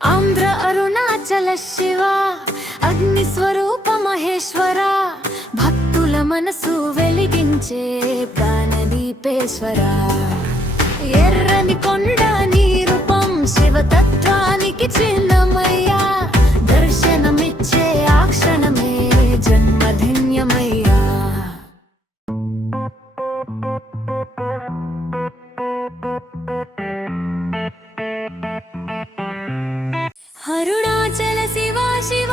ఆంధ్ర అరుణాచల శివ అగ్ని స్వరూప మహేశ్వర భక్తుల మనసు వెలిగించే ప్రాణదీపేశ్వర ఎర్రని కొండ నీ రూపం శివతత్వానికి చిహ్నమయ్యా దర్శనమిచ్చే ఆ క్షణమే జన్మధన్యమయ్యా అరుణాచల శివ శివ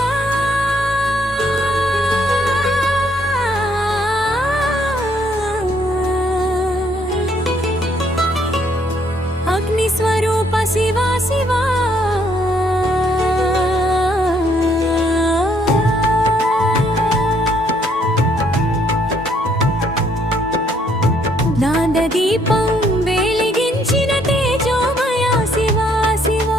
అగ్ని స్వరూప శివ శివ నాదదీపం వెలిగించిన తేజోమయ శివ శివ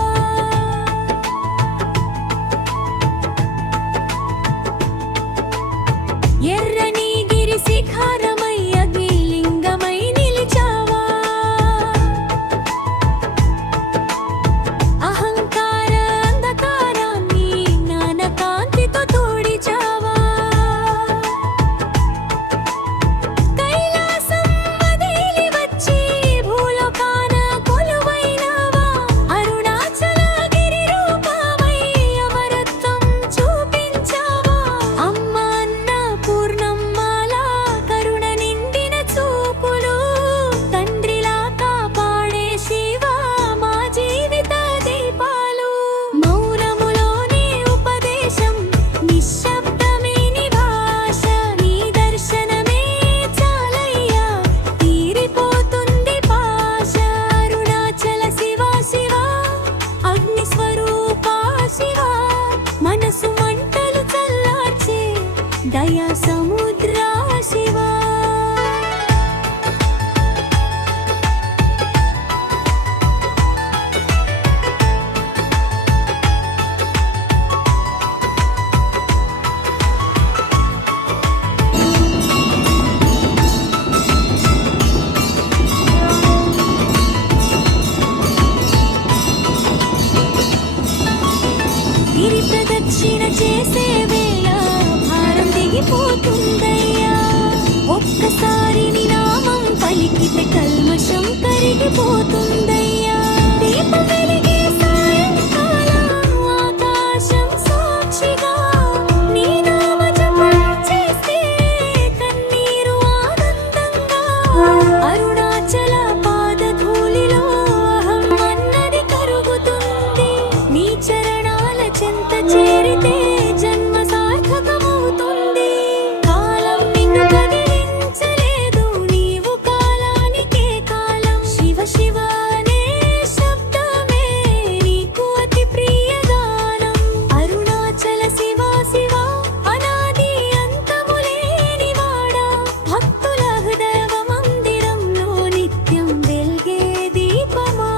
ఎర్రని గిరి శిఖరమై అగ్నిలింగమై నిలిచావా అహంకార అంధకారాన్ని జ్ఞానకాంతితో తోడిచావా కైలాసం వదిలి వచ్చి భూలోకాన కొలువైనవా అరుణాచల గిరి రూపమై అమరత్వం చూపించావా అమ్మ అన్న పూర్ణమ్మలా కరుణ నిండిన చూపులు తండ్రిలా కాపాడే శివ మా జీవిత దీపాలు మౌనములోని ఉపదేశం నిశ్శబ్దమే నీ భాష నీ దర్శనమే చాలయ్యా తీరిపోతుంది పాశ అరుణాచల శివ శివ అగ్ని స్వరూప శివ మనసు మంటలు చల్లార్చే దయా సముద్ర శివ గిరి ప్రదక్షిణ చేసే వేళ భారం దిగిపోతుందయ్యా ఒక్కసారి నీ నామం పలికితే కల్మషం కరిగిపోతుందయ్యా దీపం వెలిగే సాయంకాలం ఆకాశం సాక్షిగా నీ నామ జపం చేస్తే కన్నీరు ఆనందంగా అరుణాచల పాదధూళిలో అహం అన్నది కరుగుతుంది నీ చరణాల చెంత చేరితే జన్మ సార్థకమవుతుంది కాలం నిన్ను కదిలించలేదు నీవు కాలానికే కాలం శివ శివ అనే శబ్దమే నీకు అతి ప్రియగానం అరుణాచల శివ శివ అనాది అంతము లేనివాడా భక్తుల హృదయ మందిరంలో నిత్యం వెలిగే దీపమా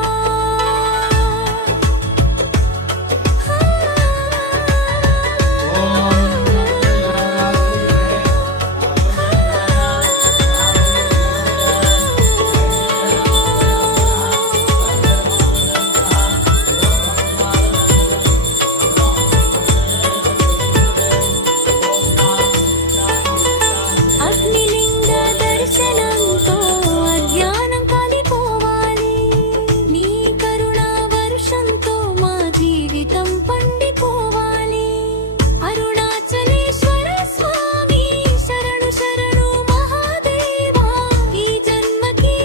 అగ్నిలింగ దర్శనంతో అజ్ఞానం కాలిపోవాలి నీ కరుణా వర్షంతో మా జీవితం పండిపోవాలి అరుణాచలేశ్వర స్వామి శరణు శరణు మహాదేవా ఈ జన్మకి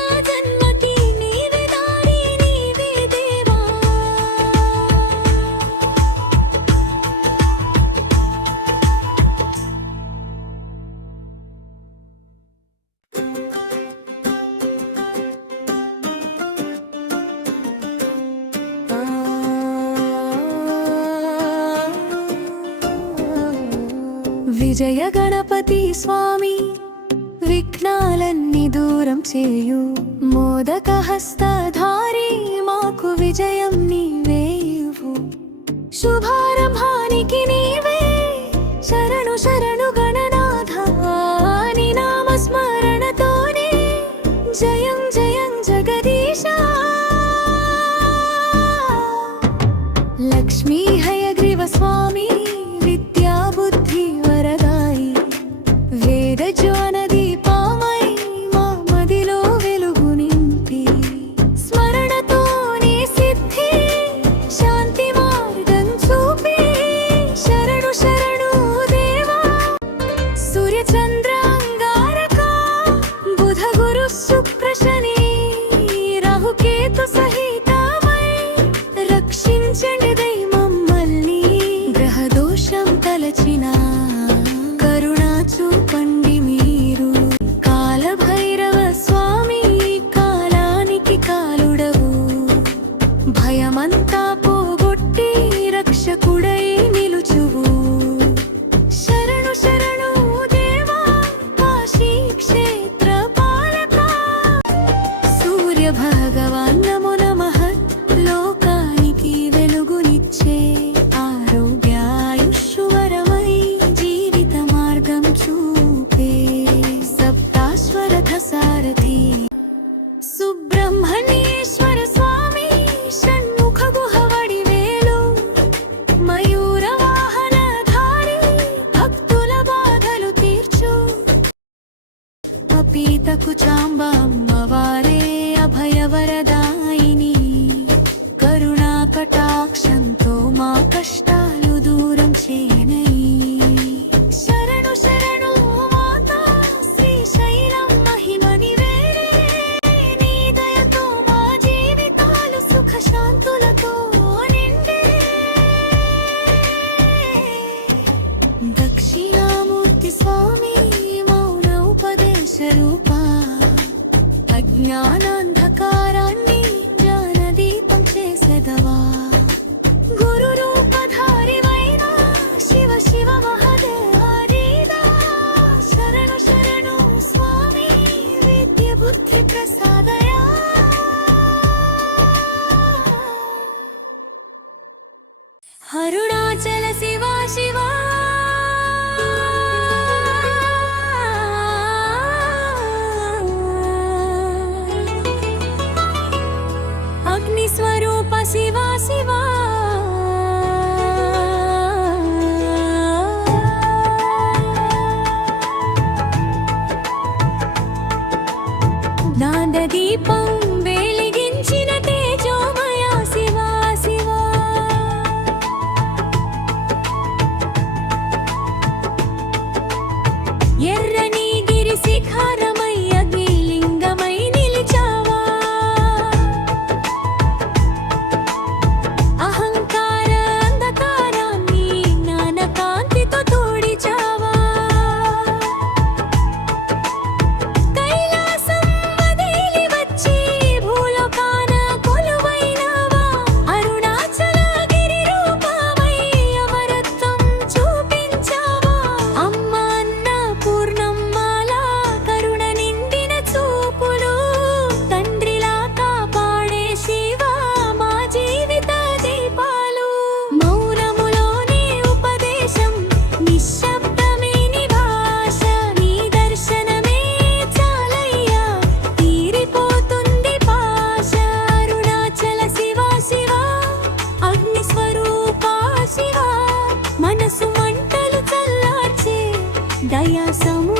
ఆ జన్మకి నీవే దారి నీవే దేవా విజయ గణపతి స్వామి విఘ్నాలన్నీ దూరం చేయు మోదక హస్తధారి మాకు విజయం నీవే ఇవ్వు శుభారంభానికి నీవే శరణు శరణు గణనాథ నీ నామ స్మరణతోనే జయం జయం జగదీశ లక్ష్మీ హయగ్రీవ స్వామి విద్యా బుద్ధి వరదాయి వేద జ్వాన దీపమై మా మదిలో వెలుగు నింపి స్మరణతోనే సిద్ధి శాంతి మార్గం చూపి శరణు శరణు దేవా సూర్య చంద్ర అంగారక బుధ గురు శుక్ర శని రాహుకేతు సహితమై రక్షించండి దై మమ్మల్ని గ్రహ దోషం తలచిన కరుణా చూపండి మీరు కాలభైరవ స్వామి కాలానికి కాలుడవు భయమంతా పోగొట్టి రక్షకుడై నిలుచువు శరణు శరణు దేవా కాశీ క్షేత్ర పాలక సూర్య భగవాన్ నమో నమః లోకానికి వెలుగునిచ్చే ఆరోగ్యాయుష్వరమై జీవిత మార్గం చూపే సప్తాశ్వరథ సారథి సుబ్రహ్మణ్యేశ్వర స్వామి షణ్ముఖ గుహ వడివేలు మయూర వాహనధారి భక్తుల బాధలు తీర్చు పపీతకు చాంబ అమ్మవారే అభయవరదాయిని కరుణా కటాక్షంతో మా కష్టాలు దూరం చేయనై శరణు శరణు మాతా శ్రీశైలం మహిమని వేరే నీ దయతో మా జీవితాలు సుఖ శాంతులతో నిండే దక్షిణామూర్తి స్వామి మౌన ఉపదేశ రూపా అజ్ఞానాంధకారాన్ని జ్ఞానదీపం చేసెదవా గురు రూపధారివైన శివ శివ మహదేవారీదా శరణు శరణు స్వామి విద్య బుద్ధి ప్రసాదయా అరుణాచల శివ శివ అగ్ని స్వరూప శివ శివ నాద దీపం వెలిగించిన తేజోమయ శివ శివ ఎర్రని గిరి శిఖరమై అగ్నిలింగమై నిలిచావా అహంకార అంధకారాన్ని జ్ఞాన కాంతితో తోడిచావా కైలాసం వదిలి వచ్చి భూలోకాన కొలువైనావా అరుణాచల గిరి రూపమై అమరత్వం చూపించావా అమ్మ అన్న పూర్ణమ్మలా కరుణ నిండిన చూపులు తండ్రిలా కాపాడే శివ మా జీవిత దీపాలు మౌనములోనే ఉపదేశం నిశ్శబ్దమే నీ భాష నీ దర్శనమే చాలయ్యా తీరిపోతుంది పాశ అరుణాచల శివ శివ అగ్ని స్వరూప శివ మనసు మంటలు చల్లార్చే దయా సము